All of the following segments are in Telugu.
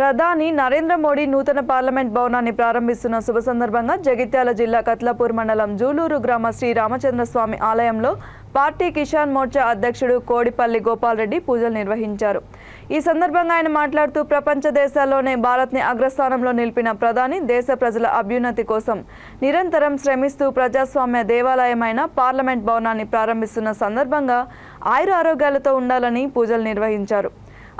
ప్రధాని నరేంద్ర మోడీ నూతన పార్లమెంట్ భవనాన్ని ప్రారంభిస్తున్న శుభ సందర్భంగా జగిత్యాల జిల్లా కత్లపూర్ మండలం జూలూరు గ్రామ శ్రీ రామచంద్రస్వామి ఆలయంలో పార్టీ కిసాన్ మోర్చా అధ్యక్షుడు కోడిపల్లి గోపాల్ రెడ్డి పూజలు నిర్వహించారు. ఈ సందర్భంగా ఆయన మాట్లాడుతూ ప్రపంచ దేశాల్లోనే భారత్ని అగ్రస్థానంలో నిలిపిన ప్రధాని దేశ ప్రజల అభ్యున్నతి కోసం నిరంతరం శ్రమిస్తూ ప్రజాస్వామ్య దేవాలయమైన పార్లమెంట్ భవనాన్ని ప్రారంభిస్తున్న సందర్భంగా ఆయుర ఆరోగ్యాలతో ఉండాలని పూజలు నిర్వహించారు.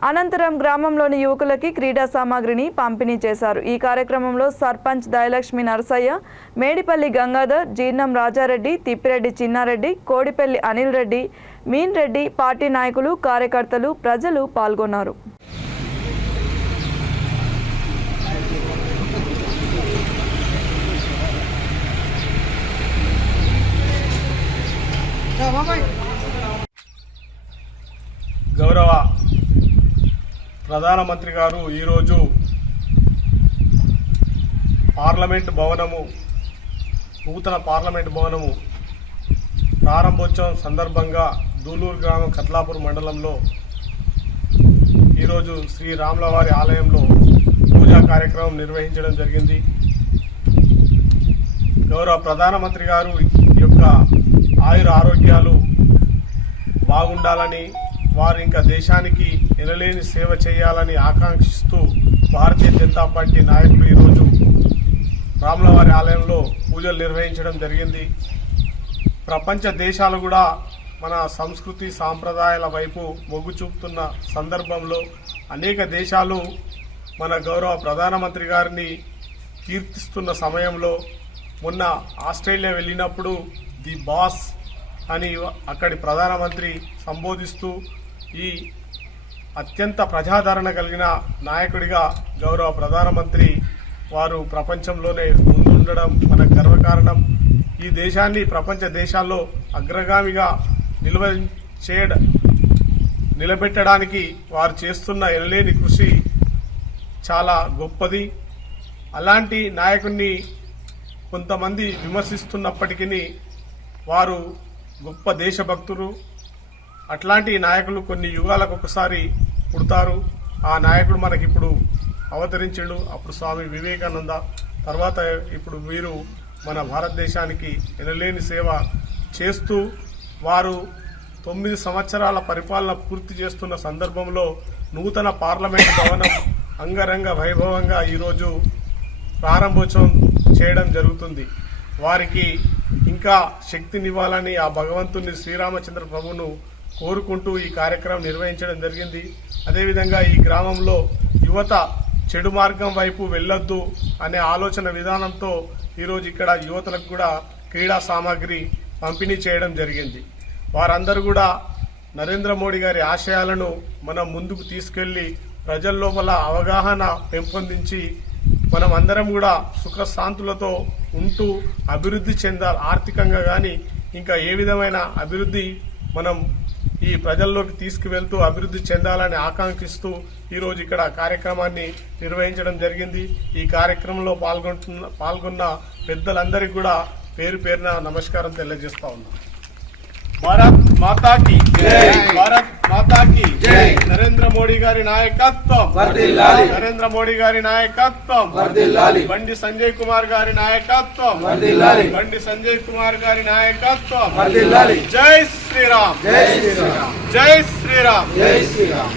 అనంతరం గ్రామంలోని యువకులకి క్రీడా సామాగ్రిని పంపిణీ చేశారు. ఈ కార్యక్రమంలో సర్పంచ్ దయలక్ష్మి నరసయ్య, మేడిపల్లి గంగాధర్, జీర్ణం రాజారెడ్డి, తిప్పిరెడ్డి చిన్నారెడ్డి, కోడిపల్లి అనిల్ రెడ్డి, మీన్ రెడ్డి, పార్టీ నాయకులు, కార్యకర్తలు, ప్రజలు పాల్గొన్నారు. గౌరవ ప్రధానమంత్రి గారు ఈరోజు నూతన పార్లమెంట్ భవనము ప్రారంభోత్సవం సందర్భంగా దూలూరు గ్రామం కత్లాపూర్ మండలంలో ఈరోజు శ్రీ రాములవారి ఆలయంలో పూజా కార్యక్రమం నిర్వహించడం జరిగింది. గౌరవ ప్రధానమంత్రి గారు యొక్క ఆయుర ఆరోగ్యాలు బాగుండాలని, వారు ఇంకా దేశానికి ఎనలేని సేవ చేయాలని ఆకాంక్షిస్తూ భారతీయ జనతా పార్టీ నాయకులు ఈరోజు రాములవారి ఆలయంలో పూజలు నిర్వహించడం జరిగింది. ప్రపంచ దేశాలు కూడా మన సంస్కృతి సాంప్రదాయాల వైపు మొగ్గు చూపుతున్న సందర్భంలో అనేక దేశాలు మన గౌరవ ప్రధానమంత్రి గారిని కీర్తిస్తున్న సమయంలో మొన్న ఆస్ట్రేలియా వెళ్ళినప్పుడు ది బాస్ అని అక్కడి ప్రధానమంత్రి సంబోధిస్తూ ఈ అత్యంత ప్రజాదరణ కలిగిన నాయకుడిగా గౌరవ ప్రధానమంత్రి వారు ప్రపంచంలోనే ముందుండడం మన గర్వకారణం. ఈ దేశాన్ని ప్రపంచ దేశాల్లో అగ్రగామిగా నిలబెట్టడానికి వారు చేస్తున్న ఎనలేని కృషి చాలా గొప్పది. అలాంటి నాయకుడిని కొంతమంది విమర్శిస్తున్నప్పటికీ వారు గొప్ప దేశభక్తులు. అట్లాంటి నాయకులు కొన్ని యుగాలకు ఒకసారి పుడతారు. ఆ నాయకుడు మనకిప్పుడు అవతరించాడు. అప్పుడు స్వామి వివేకానంద, తర్వాత ఇప్పుడు వీరు మన భారతదేశానికి ఎనలేని సేవ చేస్తూ వారు 9 సంవత్సరాల పరిపాలన పూర్తి చేస్తున్న సందర్భంలో నూతన పార్లమెంట్ భవనం అంగరంగ వైభవంగా ఈరోజు ప్రారంభోత్సవం చేయడం జరుగుతుంది. వారికి ఇంకా శక్తినివ్వాలని ఆ భగవంతుని శ్రీరామచంద్ర ప్రభువును కోరుకుంటూ ఈ కార్యక్రమం నిర్వహించడం జరిగింది. అదేవిధంగా ఈ గ్రామంలో యువత చెడు మార్గం వైపు వెళ్లొద్దు అనే ఆలోచన విధానంతో ఈరోజు ఇక్కడ యువతలకు కూడా క్రీడా సామాగ్రి పంపిణీ చేయడం జరిగింది. వారందరూ కూడా నరేంద్ర మోడీ గారి ఆశయాలను మనం ముందుకు తీసుకెళ్లి ప్రజల లోపల అవగాహన పెంపొందించి మనం అందరం కూడా సుఖశాంతులతో ఉంటూ అభివృద్ధి చెందాలి. ఆర్థికంగా కానీ ఇంకా ఏ విధమైన అభివృద్ధి మనం ఈ ప్రజల్లోకి తీసుకువెళ్తూ అభివృద్ధి చెందాలని ఆకాంక్షిస్తూ ఈరోజు ఇక్కడ కార్యక్రమాన్ని నిర్వహించడం జరిగింది. ఈ కార్యక్రమంలో పాల్గొన్న పెద్దలందరికీ కూడా పేరు పేరున నమస్కారం తెలియజేస్తా ఉన్నాను. భారత్ మాతా కీ జై, భారత్ మాతా కీ జై. నరేంద్ర మోడీ గారి నాయకత్వం వర్ధిల్లాలి, నరేంద్ర మోడీ గారి నాయకత్వం వర్ధిల్లాలి. బండి సంజయ్ కుమార్ గారి నాయకత్వం వర్ధిల్లాలి, బండి సంజయ్ కుమార్ గారి నాయకత్వం వర్ధిల్లాలి. జై శ్రీరామ్, జై శ్రీరామ్, జై శ్రీరామ్, జై శ్రీరామ్.